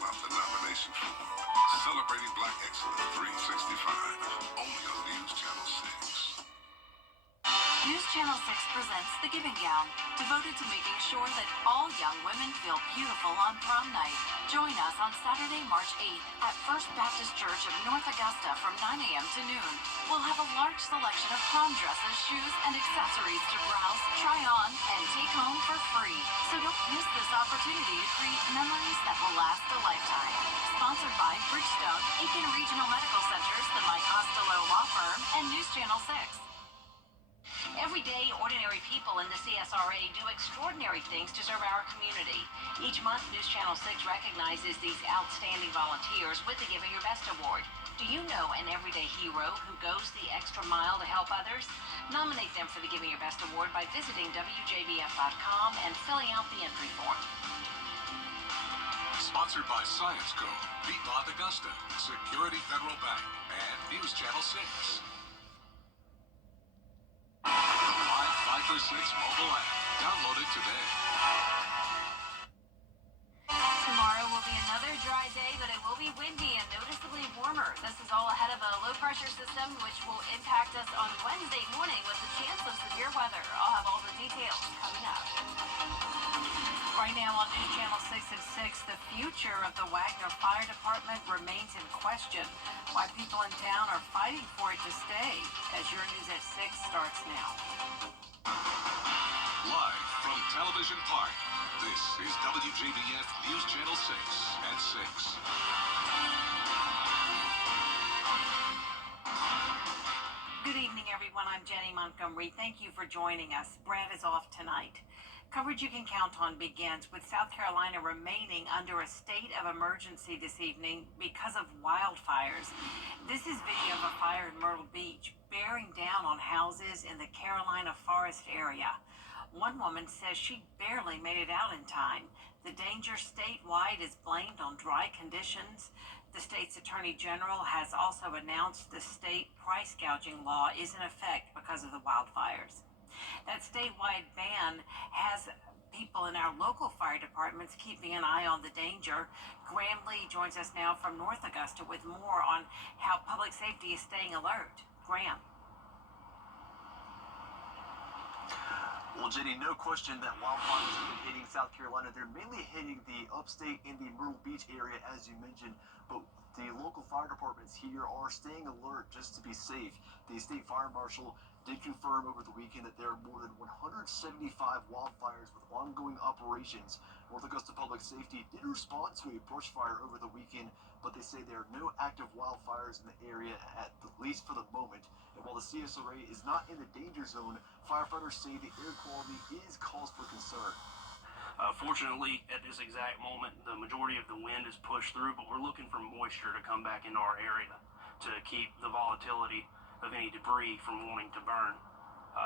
Out the nomination form. Celebrating Black Excellence 365. Only on News Channel 6. News Channel 6 presents The Giving Gown, devoted to making sure that all young women feel beautiful on prom night. Join us on Saturday, March 8th at First Baptist Church of North Augusta from 9 a.m. to noon. We'll have a large selection of prom dresses, shoes, and accessories to browse, try on, and take home for free. So don't miss this opportunity to create memories that will last a lifetime. Sponsored by Bridgestone, Aiken Regional Medical Centers, the Mike Costello Law Firm, and News Channel 6. Every day, ordinary people in the CSRA do extraordinary things to serve our community. Each month, News Channel 6 recognizes these outstanding volunteers with the Giving Your Best Award. Do you know an everyday hero who goes the extra mile to help others? Nominate them for the Giving Your Best Award by visiting WJBF.com and filling out the entry form. Sponsored by Science Co., Piedmont Augusta, Security Federal Bank, and News Channel 6. The Live 5 for 6 mobile app. Download it today. Tomorrow will be another dry day, but it will be windy and noticeably warmer. This is all ahead of a low-pressure system, which will impact us on Wednesday morning with a chance of severe weather. I'll have all the details coming up. Right now on News Channel 6 at 6, the future of the Wagner Fire Department remains in question. Why people in town are fighting for it to stay, as your News at 6 starts now. Live from Television Park, this is WJBF News Channel 6 at 6. Good evening, everyone. I'm Jenny Montgomery. Thank you for joining us. Brad is off tonight. Coverage you can count on begins with South Carolina remaining under a state of emergency this evening because of wildfires. This is video of a fire in Myrtle Beach bearing down on houses in the Carolina Forest area. One woman says she barely made it out in time. The danger statewide is blamed on dry conditions. The state's attorney general has also announced the state price gouging law is in effect because of the wildfires. That statewide ban has people in our local fire departments keeping an eye on the danger. Graham Lee joins us now from North Augusta with more on how public safety is staying alert. Graham. Well, Jenny, no question that wildfires have been hitting South Carolina. They're mainly hitting the upstate and the Myrtle Beach area, as you mentioned, but the local fire departments here are staying alert just to be safe. The state fire marshal did confirm over the weekend that there are more than 175 wildfires with ongoing operations. North Augusta Public Safety did respond to a brush fire over the weekend, but they say there are no active wildfires in the area, at least for the moment. And while the CSRA is not in the danger zone, firefighters say the air quality is cause for concern. Fortunately, at this exact moment, the majority of the wind is pushed through, but we're looking for moisture to come back into our area to keep the volatility of any debris from wanting to burn.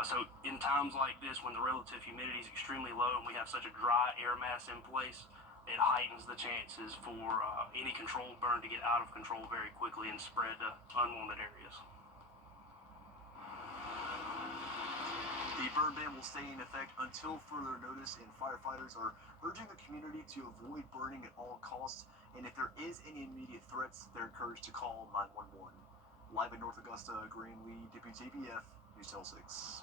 So in times like this, when the relative humidity is extremely low and we have such a dry air mass in place, it heightens the chances for any controlled burn to get out of control very quickly and spread to unwanted areas. The burn ban will stay in effect until further notice, and firefighters are urging the community to avoid burning at all costs, and if there is any immediate threats, they're encouraged to call 911. Live in North Augusta, Graham Lee, WJBF, News Channel 6.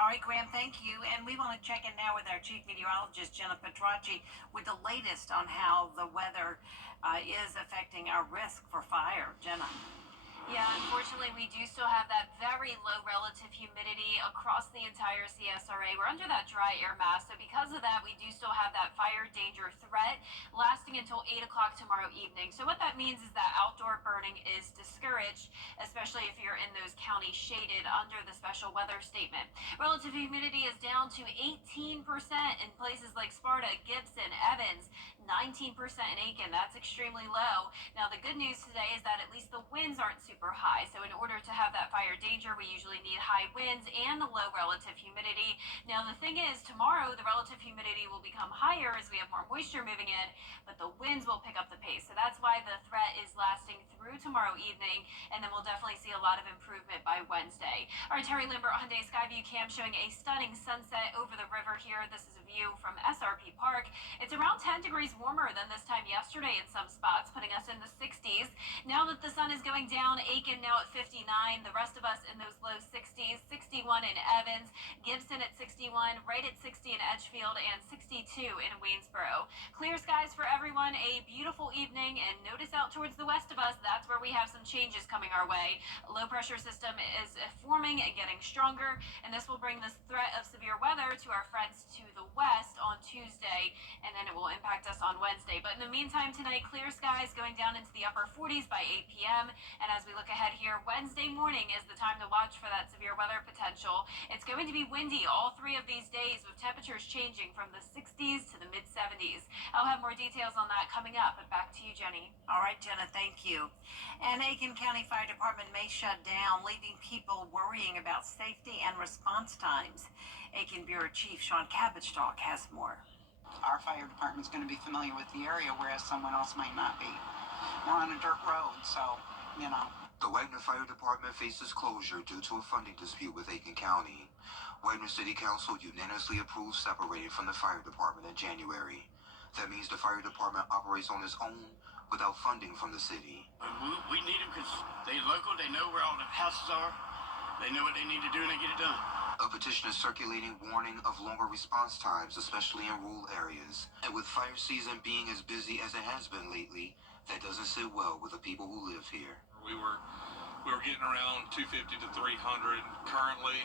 All right, Graham, thank you. And we want to check in now with our chief meteorologist, Jenna Petracci, with the latest on how the weather is affecting our risk for fire. Jenna. Yeah, unfortunately, we do still have that very low relative humidity across the entire CSRA. We're under that dry air mass, so because of that, we do still have that fire danger threat lasting until 8 o'clock tomorrow evening. So what that means is that outdoor burning is discouraged, especially if you're in those counties shaded under the special weather statement. Relative humidity is down to 18% in places like Sparta, Gibson, Evans, 19% in Aiken. That's extremely low. Now, the good news today is that at least the winds aren't super high. So in order to have that fire danger, we usually need high winds and a low relative humidity. Now, the thing is, tomorrow, the relative humidity will become higher as we have more moisture moving in, but the winds will pick up the pace. So that's why the threat is lasting through tomorrow evening, and then we'll definitely see a lot of improvement by Wednesday. Our Terry Lambert Hyundai Skyview cam showing a stunning sunset over the river here. This is a view view from SRP Park. It's around 10 degrees warmer than this time yesterday in some spots, putting us in the 60s. Now that the sun is going down, Aiken now at 59, the rest of us in those low 60s, 61 in Evans, Gibson at 61, right at 60 in Edgefield, and 62 in Waynesboro. Clear skies for everyone, a beautiful evening, and notice out towards the west of us, that's where we have some changes coming our way. A low pressure system is forming and getting stronger, and this will bring this threat of severe weather to our friends to the west on Tuesday, and then it will impact us on Wednesday. But in the meantime, tonight, clear skies going down into the upper 40s by 8 p.m. And as we look ahead here, Wednesday morning is the time to watch for that severe weather potential. It's going to be windy all 3 of these days, with temperatures changing from the 60s to the mid 70s. I'll have more details on that coming up, but back to you, Jenny. All right, Jenna, thank you. And Aiken County Fire Department may shut down, leaving people worrying about safety and response times. Aiken Bureau Chief Sean Cabbage-Talk has more. Our fire department's going to be familiar with the area, whereas someone else might not be. We're on a dirt road, so, you know. The Wagner Fire Department faces closure due to a funding dispute with Aiken County. Wagner City Council unanimously approved separating from the fire department in January. That means the fire department operates on its own without funding from the city. We need them because they're local, they know where all the houses are, they know what they need to do, and they get it done. A petition is circulating warning of longer response times, especially in rural areas. And with fire season being as busy as it has been lately, that doesn't sit well with the people who live here. We were getting around 250 to 300 currently,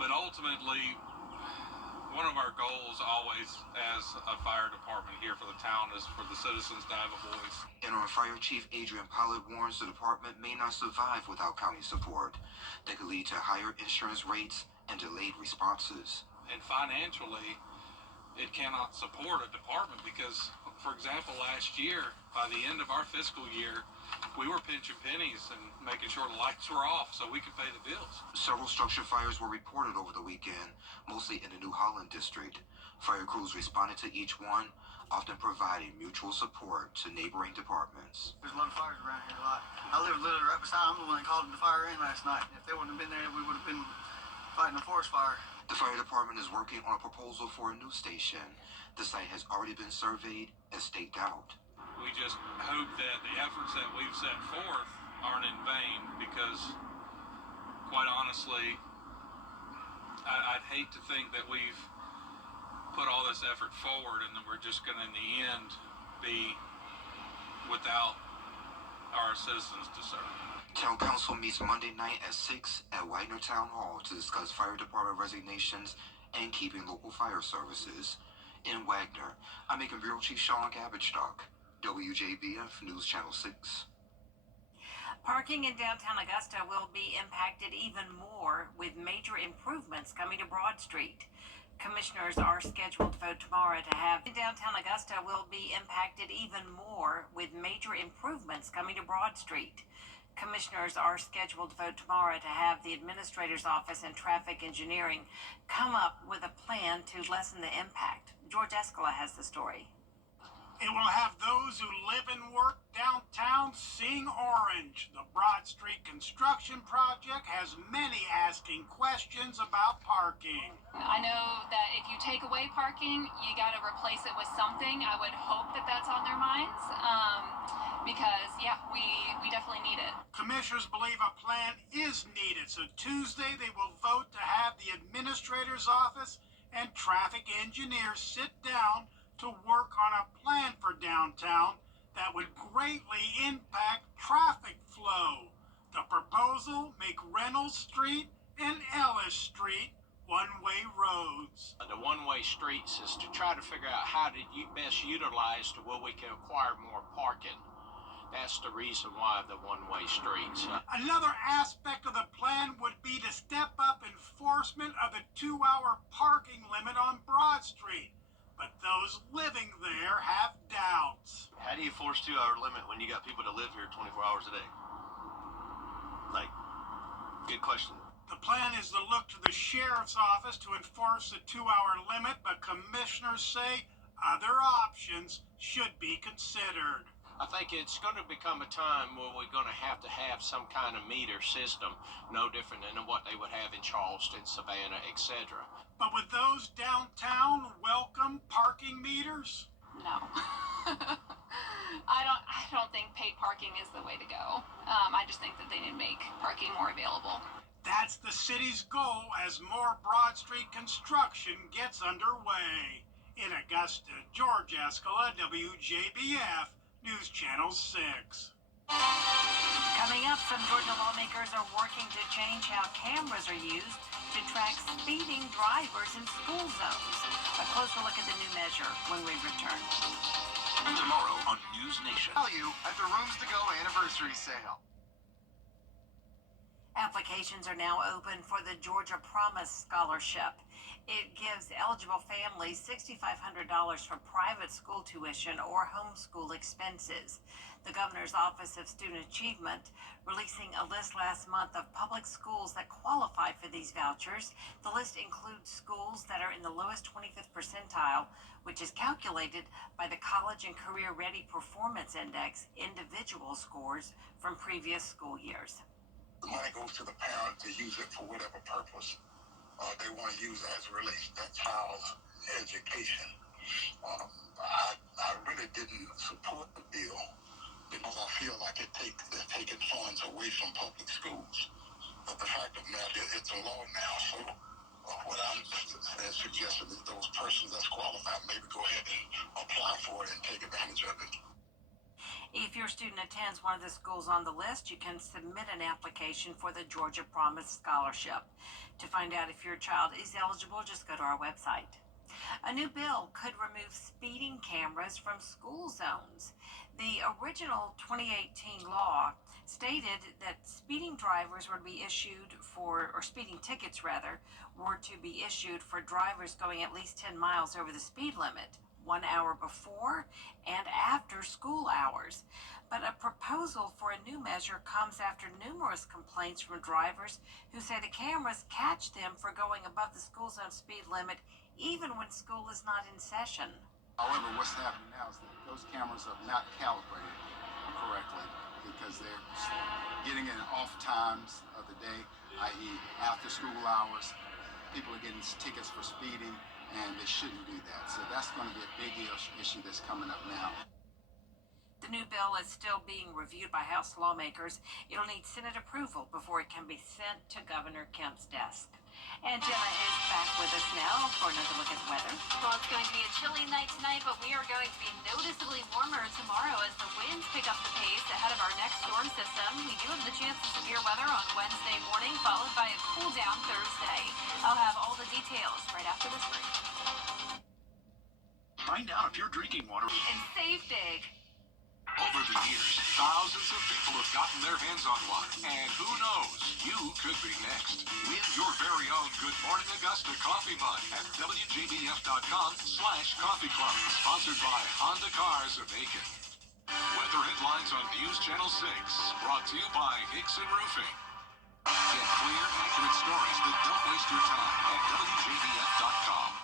but ultimately, one of our goals always as a fire department here for the town is for the citizens to have a voice. Interim Fire Chief Adrian Pollard warns the department may not survive without county support. That could lead to higher insurance rates and delayed responses. And financially, it cannot support a department because, for example, last year, by the end of our fiscal year, we were pinching pennies and making sure the lights were off so we could pay the bills. Several structure fires were reported over the weekend, mostly in the New Holland district. Fire crews responded to each one, often providing mutual support to neighboring departments. There's a lot of fires around here, a lot. I live literally right beside, I'm the one that called the fire in last night. If they wouldn't have been there, we would have been fighting a forest fire. The fire department is working on a proposal for a new station. The site has already been surveyed and staked out. We just hope that the efforts that we've set forth aren't in vain because, quite honestly, I'd hate to think that we've put all this effort forward and then we're just going to, in the end, be without our citizens to serve. Town Council meets Monday night at 6 at Wagner Town Hall to discuss fire department resignations and keeping local fire services. In Wagner, I'm Aiken Bureau Chief Sean Cabbage-Talk, WJBF News Channel 6. Parking in downtown Augusta will be impacted even more with major improvements coming to Broad Street. Commissioners are scheduled to vote tomorrow to have downtown Augusta will be impacted even more with major improvements coming to Broad Street. Commissioners are scheduled to vote tomorrow to have the Administrator's Office and Traffic Engineering come up with a plan to lessen the impact. George Escala has the story. It will have those who live and work downtown seeing orange. The Broad Street construction project has many asking questions about parking. I know that if you take away parking, you got to replace it with something. I would hope that that's on their minds because, yeah, we definitely need it. Commissioners believe a plan is needed, so Tuesday they will vote to have the Administrator's Office and Traffic Engineers sit down to work on a plan for downtown that would greatly impact traffic flow. The proposal make Reynolds Street and Ellis Street one-way roads. The one-way streets is to try to figure out how to best utilize to where we can acquire more parking. That's the reason why the one-way streets. Another aspect of the plan would be to step up enforcement of the 2-hour parking limit on Broad Street. But those living there have doubts. How do you force 2-hour limit when you got people that live here 24 hours a day? Like, good question. The plan is to look to the sheriff's office to enforce the 2-hour limit, but commissioners say other options should be considered. I think it's going to become a time where we're going to have some kind of meter system, no different than what they would have in Charleston, Savannah, etc. But with those downtown welcome parking meters? No. I don't think paid parking is the way to go. I just think that they need to make parking more available. That's the city's goal as more Broad Street construction gets underway. In Augusta, George Escala, WJBF, News Channel 6. Coming up, some Georgia lawmakers are working to change how cameras are used to track speeding drivers in school zones. A closer look at the new measure when we return. Tomorrow on News Nation. Value at the Rooms to Go anniversary sale. Applications are now open for the Georgia Promise Scholarship. It gives eligible families $6,500 for private school tuition or homeschool expenses. The Governor's Office of Student Achievement releasing a list last month of public schools that qualify for these vouchers. The list includes schools that are in the lowest 25th percentile, which is calculated by the College and Career Ready Performance Index individual scores from previous school years. The money goes to the parent to use it for whatever purpose they want to use it as it relates to that child's education. I really didn't support the bill because I feel like they're taking funds away from public schools. But the fact of the matter is, it's a law now, so what I'm suggesting is those persons that's qualified maybe go ahead and apply for it and take advantage of it. If your student attends one of the schools on the list, you can submit an application for the Georgia Promise Scholarship. To find out if your child is eligible, just go to our website. A new bill could remove speeding cameras from school zones. The original 2018 law stated that speeding drivers would be issued for, or speeding tickets rather, were to be issued for drivers going at least 10 miles over the speed limit, 1 hour before and after school hours. But a proposal for a new measure comes after numerous complaints from drivers who say the cameras catch them for going above the school zone speed limit even when school is not in session. However, what's happening now is that those cameras are not calibrated correctly because they're getting in off times of the day, i.e. after school hours. People are getting tickets for speeding, and they shouldn't do that. So that's going to be a big issue that's coming up now. The new bill is still being reviewed by House lawmakers. It'll need Senate approval before it can be sent to Governor Kemp's desk. And Gemma is back with us now for another look at the weather. Well, it's going to be a chilly night tonight, but we are going to be noticeably warmer tomorrow as the winds pick up the pace ahead of our next storm system. We do have the chance of severe weather on Wednesday morning, followed by a cool down Thursday. I'll have all the details right after this break. Find out if you're drinking water. And save big. Over the years, thousands of people have gotten their hands on one. And who knows, you could be next. Win your very own Good Morning Augusta coffee mug at WJBF.com/coffee club. Sponsored by Honda Cars of Aiken. Weather headlines on News Channel 6. Brought to you by Hickson Roofing. Get clear, accurate stories that don't waste your time at WJBF.com.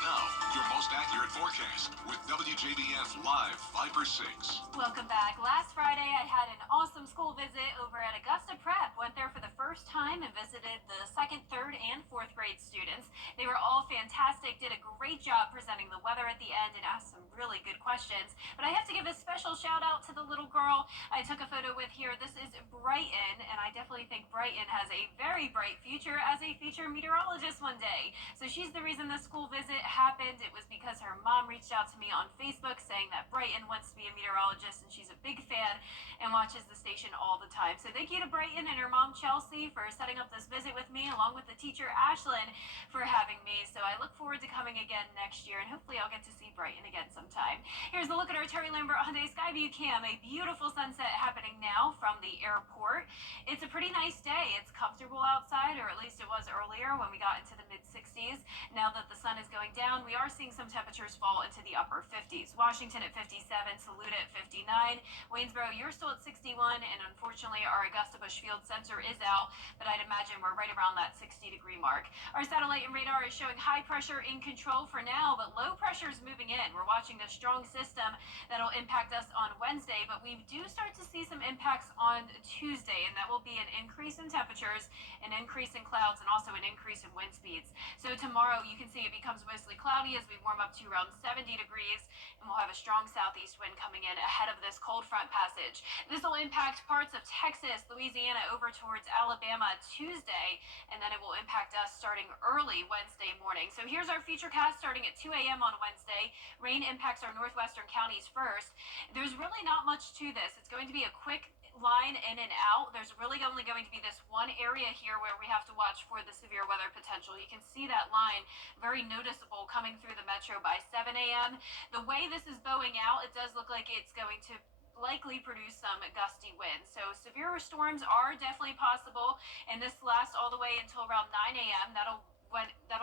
Now, your most accurate forecast with WJBF Live 5/6. Welcome back. Last Friday, I had an awesome school visit over at Augusta Prep. Went there for the first time and visited the 2nd, 3rd, and 4th grade students. They were all fantastic, did a great job presenting the weather at the end, and asked some really good questions. But I have to give a special shout out to the little girl I took a photo with here. This is Brighton, and I definitely think Brighton has a very bright future as a future meteorologist one day. So she's the reason this school visit happened. It was because her mom reached out to me on Facebook saying that Brighton wants to be a meteorologist, and she's a big fan and watches the station all the time. So thank you to Brighton and her mom Chelsea for setting up this visit with me, along with the teacher Ashlyn for having me. So I look forward to coming again next year, and hopefully I'll get to see Brighton again sometime. Here's a look at our Terry Lambert Hyundai Skyview cam. A beautiful sunset happening now from the airport. It's a pretty nice day. It's comfortable outside, or at least it was earlier when we got into the mid-60s. Now that the sun is going down, we are seeing some temperatures fall into the upper 50s. Washington at 57, Saluda at 59. Waynesboro, you're still at at 61, and unfortunately our Augusta Busch Field sensor is out, but I'd imagine we're right around that 60-degree mark. Our satellite and radar is showing high pressure in control for now, but low pressure is moving in. We're watching the strong system that'll impact us on Wednesday, but we do start to see some impacts on Tuesday, and that will be an increase in temperatures, an increase in clouds, and also an increase in wind speeds. So tomorrow you can see it becomes mostly cloudy as we warm up to around 70 degrees, and we'll have a strong southeast wind coming in ahead of this cold front passage. This will impact parts of Texas, Louisiana, over towards Alabama Tuesday, and then it will impact us starting early Wednesday morning. So here's our futurecast starting at 2 a.m. on Wednesday. Rain impacts our northwestern counties first. There's really not much to this. It's going to be a quick line in and out. There's really only going to be this one area here where we have to watch for the severe weather potential. You can see that line very noticeable coming through the metro by 7 a.m. The way this is bowing out, it does look like it's going to likely produce some gusty winds. So severe storms are definitely possible, and this lasts all the way until around 9 a.m. That'll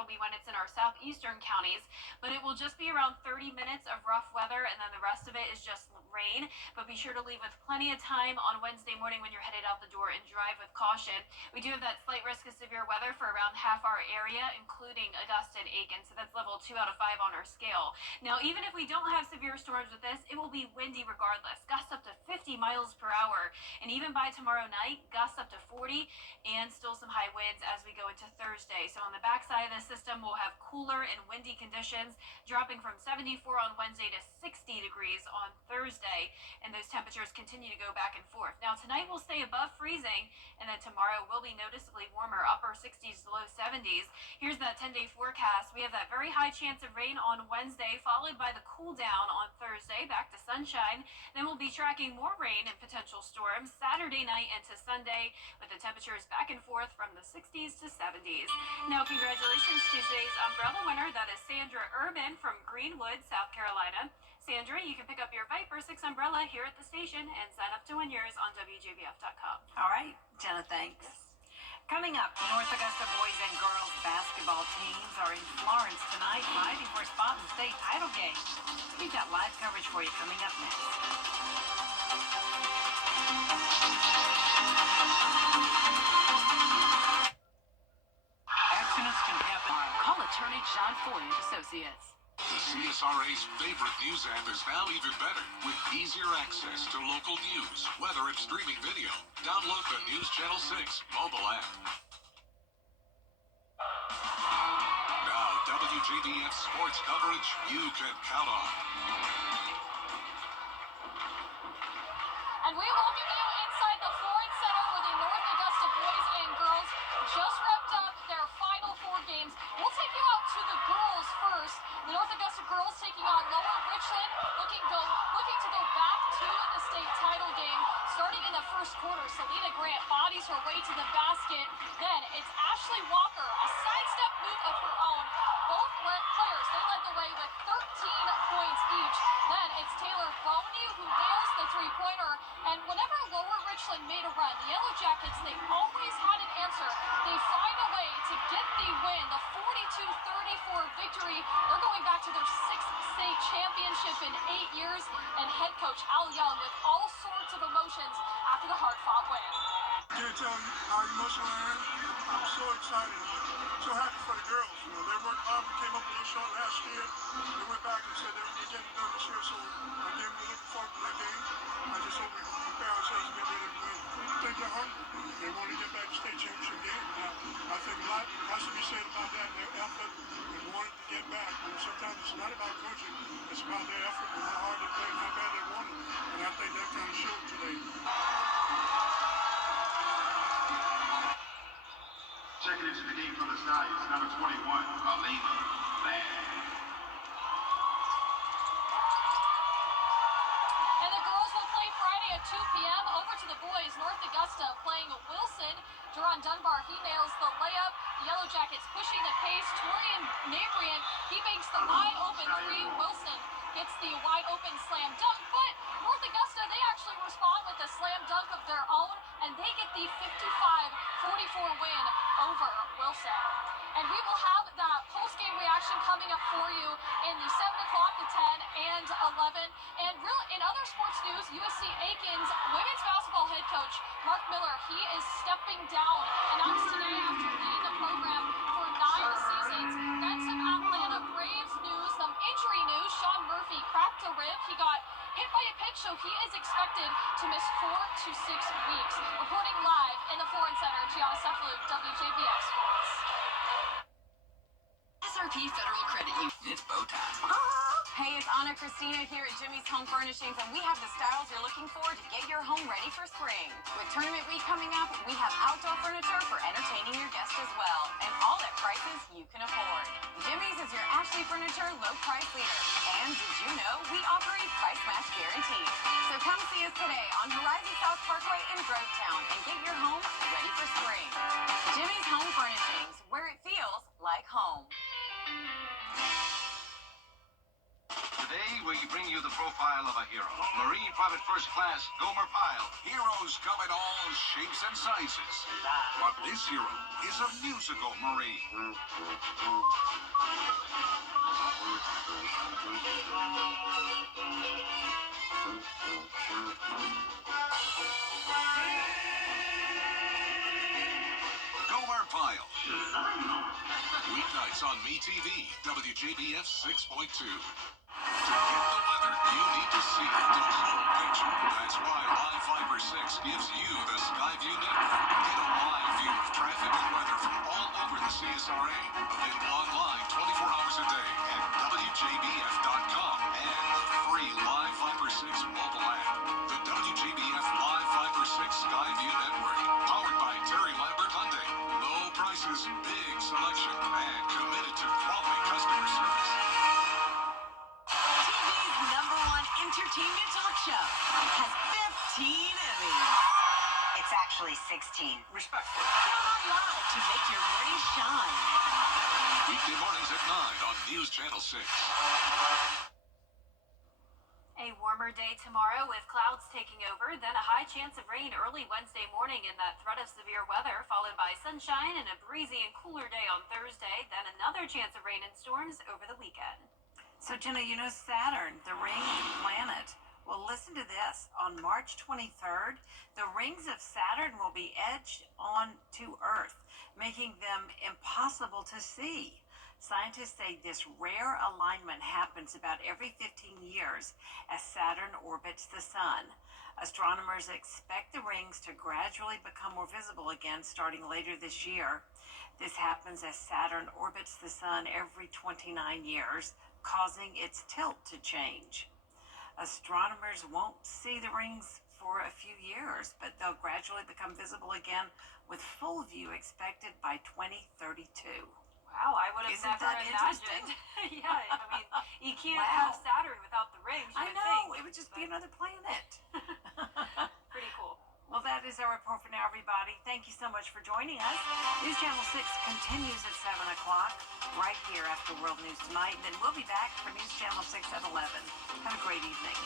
be when it's in our southeastern counties, but it will just be around 30 minutes of rough weather, and then the rest of it is just rain. But be sure to leave with plenty of time on Wednesday morning when you're headed out the door, and drive with caution. We do have that slight risk of severe weather for around half our area, including Augusta and Aiken, so that's level 2 out of 5 on our scale. Now, even if we don't have severe storms with this, it will be windy regardless. Gusts up to 50 miles per hour, and even by tomorrow night, gusts up to 40, and still some high winds as we go into Thursday. So on the backside of the system, we'll have cooler and windy conditions, dropping from 74 on Wednesday to 60 degrees on Thursday, and those temperatures continue to go back and forth. Now, tonight will stay above freezing, and then tomorrow will be noticeably warmer, upper 60s to low 70s. Here's that 10-day forecast. We have that very high chance of rain on Wednesday, followed by the cool down on Thursday, back to sunshine. Then we'll be tracking more rain and potential storms Saturday night into Sunday, with the temperatures back and forth from the 60s to 70s. Now, congratulations to today's umbrella winner. That is Sandra Urban from Greenwood, South Carolina. Sandra, you can pick up your Viper 6 umbrella here at the station and sign up to win yours on WJBF.com. All right, Jenna, thanks. Coming up, North Augusta boys and girls basketball teams are in Florence tonight, fighting for a spot in the state title game. We've got live coverage for you coming up next. Accidents can happen. Call attorney John Foy and Associates. The CSRA's favorite news app is now even better with easier access to local news, weather, and streaming video. Download the News Channel 6 mobile app. Now, WJBF sports coverage you can count on. And we welcome you inside the Florence Center where the North Augusta boys and girls just wrapped up their final 4 games. We'll take you out to the girls first. The North Augusta girls taking on Lower Richland, looking to go back to the state title game. Starting in the first quarter, Selena Grant bodies her way to the basket. Then it's Ashley Walker, a sidestep move of her own. Both players, they led the way with 13 points each. Then it's Taylor Boney who nails the three-pointer. And whenever Lower Richland made a run, the Yellow Jackets, they always had an answer. They find a way to get the win, the 42-34 victory. They're going back to their 6th state championship in 8 years. And head coach Al Young with all sorts of emotions after the hard-fought win. Can't tell you how emotional I am. I'm so excited. So happy for the girls. You know, they worked hard. We came up a little short last year. They went back and said they were getting it done this year. So again, we're looking forward to that game. I just hope we can prepare ourselves to get ready to win. I think they're hungry. They want to get back to state championship game. Now, I think a lot has to be said about that, their effort and wanting to get back. And sometimes it's not about coaching. It's about their effort and how hard they play and how bad they want it. And I think that kind of showed today. Checking into the game for the Stallions, number 21, Alina Land. And the girls will play Friday at 2 p.m. Over to the boys, North Augusta playing Wilson. Duron Dunbar, he nails the layup. The Yellow Jackets pushing the pace. Torian Mabrian, he makes the wide open three. Wilson gets the wide open slam dunk, but North Augusta, they actually respond with a slam dunk of their own, and they get the 55-44 win over Wilson. And we will have that post-game reaction action coming up for you in the 7 o'clock, the 10, and 11. And real in other sports news, USC Aiken's women's basketball head coach, Mark Miller, he is stepping down. Announced today after leading the program for 9 seasons. Then some Atlanta Braves news, some injury news. Sean Murphy cracked a rib. He got hit by a pitch, so he is expected to miss 4 to 6 weeks. Reporting live in the Foreign Center, Gianna Cephalou, WJBF Sports. SRP Federal Credit Union. It's bow time. Hey, it's Anna Christina here at Jimmy's Home Furnishings, and we have the styles you're looking for to get your home ready for spring. With tournament week coming up, we have outdoor furniture for entertaining your guests as well, and all at prices you can afford. Jimmy's is your Ashley Furniture low price leader. And did you know we offer a price match guarantee? So come see us today on Horizon South Parkway in Grovetown and get your home ready for spring. Jimmy's Home Furnishings, where it feels like home. Today, we bring you the profile of a hero. Marine Private First Class Gomer Pyle. Heroes come in all shapes and sizes. But this hero is a musical Marine. Gomer Pyle. Weeknights on MeTV, WJBF 6.2. To get the weather, you need to see the whole picture. That's why Live Fiber 6 gives you the Skyview network. Get a live view of traffic and weather from all over the CSRA. Available online 24 hours a day at WJBF.com and the free Live Fiber 6 mobile app. The WJBF Live Fiber 6 Skyview network. Powered by Terry Lambert Hyundai. Low prices, big selection, and committed to quality customer service. Entertainment talk show has 15 Emmys. It's actually 16. Respectfully. Count on live to make your morning shine. Weekday mornings at 9 on News Channel 6. A warmer day tomorrow with clouds taking over, then a high chance of rain early Wednesday morning and that threat of severe weather, followed by sunshine and a breezy and cooler day on Thursday, then another chance of rain and storms over the weekend. So, Jenna, you know Saturn, the ringed planet. Well, listen to this. On March 23rd, the rings of Saturn will be edged onto Earth, making them impossible to see. Scientists say this rare alignment happens about every 15 years as Saturn orbits the sun. Astronomers expect the rings to gradually become more visible again starting later this year. This happens as Saturn orbits the sun every 29 years, causing its tilt to change. Astronomers won't see the rings for a few years, but they'll gradually become visible again with full view expected by 2032. Wow, I would have Isn't never that imagined. Yeah, I mean, you can't have Saturn without the rings. I know, it would just be another planet. Pretty cool. Well, that is our report for now, everybody. Thank you so much for joining us. News Channel 6 continues at 7 o'clock, right here after World News Tonight. And then we'll be back for News Channel 6 at 11. Have a great evening.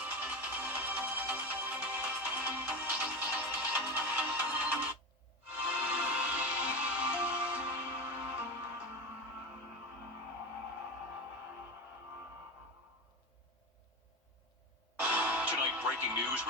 Tonight, breaking news.